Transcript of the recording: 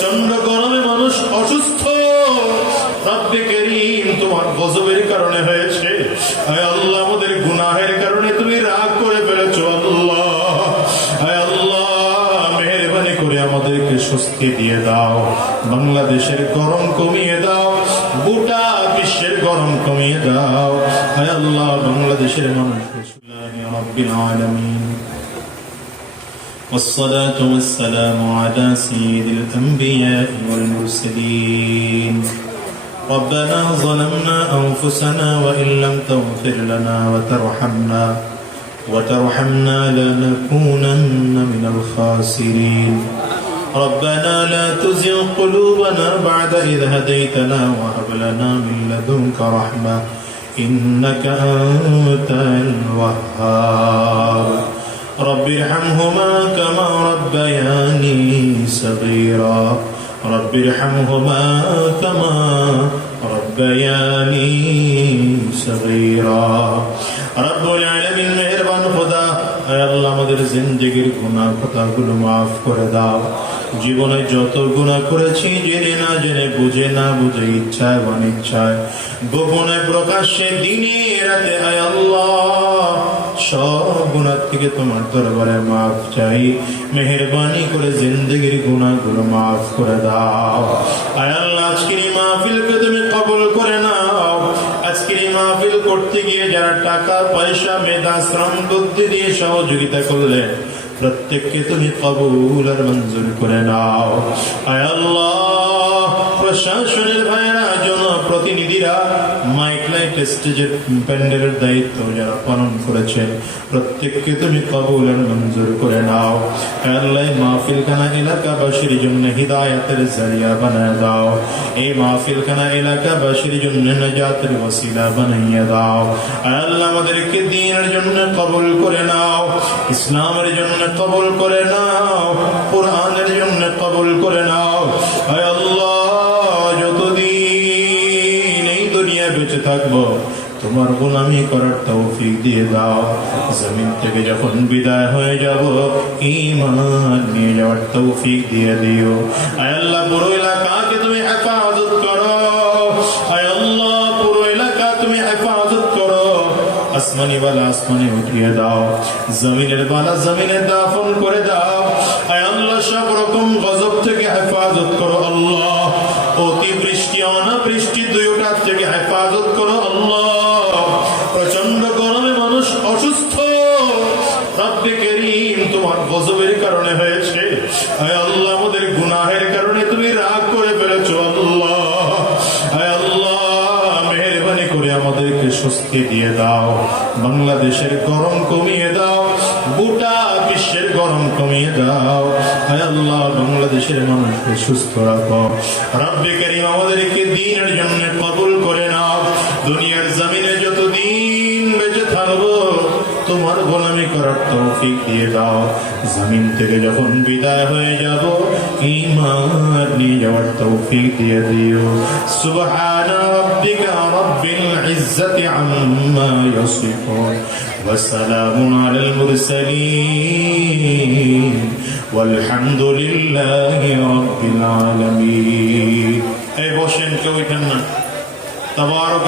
প্রচন্ড গরমে মানুষ অসুস্থ। রব্বে কারীম, তোমার গজবের কারণে হয়েছে। আয় আল্লাহ, আমাদের গুনাহের কারণে তুমি রাগ করে ফেলেছো। আল্লাহ, আয় আল্লাহ, মেহেরবানি করে আমাদেরকে স্বস্তি দিয়ে দাও। বাংলাদেশের গরম কমিয়ে দাও, গোটা বিশ্বের গরম কমিয়ে দাও। আয় আল্লাহ, বাংলাদেশের মানুষকে রাব্বিল আলামিন। والصلاة والسلام على سيد الأنبياء والمرسلين. ربنا ظلمنا أنفسنا وإن لم تغفر لنا وترحمنا لنكونن من الخاسرين. ربنا لا تزغ قلوبنا بعد إذ هديتنا وهب لنا من لدنك رحمة إنك أنت الوهاب. رب ارحمهما كما ربياني صغيرا. رب ارحمهما كما ربياني صغيرا. رب العالمين মেহেরবান খোদা, আয় আল্লাহ, আমাদের জিন্দেগির গুনাহ খাতাগুলো মাফ করে দাও। জীবনে যত গুনাহ করেছি, জেনে না জেনে, বুঝে না বুঝে, ইচ্ছায় অনিচ্ছায়, গোপনে প্রকাশ্যে, দিনে রাতে, আয় আল্লাহ, সব গুনাহ থেকে তোমার দরবারে মাফ চাই। মেহেরবানি করে জিন্দেগির গুনাহগুলো মাফ করে দাও। আয় আল্লাহ, আজকের এই মাহফিলকে তুমি কবুল করে নাও। আজকের এই মাহফিল করতে গিয়ে যারা টাকা পয়সা মেধা শ্রম বুদ্ধি দিয়ে সহযোগিতা করলে, প্রত্যেককে তুমি কবুল আর মঞ্জুর করে নাও। আয় আল্লাহ, প্রশাসনের ভাইরা, জনপ্রতিনিধিরা, মাইক লাইট স্টেজের প্যান্ডেলের দায়িত্ব যারা পালন করেছে, প্রত্যেককে তুমি কবুল আর মঞ্জুর করে নাও। আল্লাহ, মাহফিলখানা এলাকাবাসীর জন্য হিদায়াতের জারিয়া বানায় দাও। এই মাহফিলখানা এলাকাবাসীর জন্য নাজাতের ওসিলা বানাইয়া দাও। আল্লাহ, আমাদেরকে দ্বীনের জন্য কবুল করে নাও, ইসলামের জন্য কবুল করে নাও, কোরআনের জন্য কবুল করে নাও। আয় আল্লাহ, যতদিন এই দুনিয়ায় বেঁচে থাকবো, তোমার গোলামি করার তৌফিক দিয়ে দাও। জমিন থেকে যখন বিদায় হয়ে যাব, ঈমান নিয়ে যাওয়ার তৌফিক দিয়ে দিও। আয় আল্লাহ, পুরো এলাকাকে তুমি হেফাজত করো। আয় আল্লাহ, পুরো এলাকা তুমি হেফাজত করো। আসমানি বালা আসমানে উঠিয়ে দাও, জমিনের বালা জমিনে দাফন করে দাও। আয় আল্লাহ, সব রকম গজব থেকে হেফাজত করো। আল্লাহ, অতিবৃষ্টি অনাবৃষ্টি দুইটার থেকে হেফাজত করো। আল্লাহ, প্রচন্ড গরমে মানুষ অসুস্থ। রব্বে কারীম, তোমার গজবের কারণে হয়েছে। আয় আল্লাহ, আমাদের গুনাহের কারণে তুমি রাগ করে ফেলেছো। আল্লাহ, আয় আল্লাহ, মেহেরবানি করে আমাদেরকে স্বস্তি দিয়ে দাও। বাংলাদেশের গরম কমিয়ে দাও, গোটা বিশ্বের গরম কমিয়ে দাও। আয় আল্লাহ, বাংলাদেশের মানুষকে সুস্থ রাখো। রব্বে কারীম, আমাদেরকে দ্বীনের জন্য কবুল করে নাও। দুনিয়ার জমিনে যতদিন বেঁচে থাকবো, তোমার গোলামি করার তৌফিক দিয়ে দাও। জমিন থেকে যখন বিদায় হয়ে যাব, ঈমান নিয়ে যাওয়ার তৌফিক দিয়ে দিও। সুবহানা রাব্বিকা রাব্বিল ইজ্জাতি আম্মা ইয়াসিফুন ওয়া সালামুন আলাল মুরসালিন ওয়ালহামদুলিল্লাহি রাব্বিল আলামিন। এই বসেন, কেউ এখানে না। তাবারাক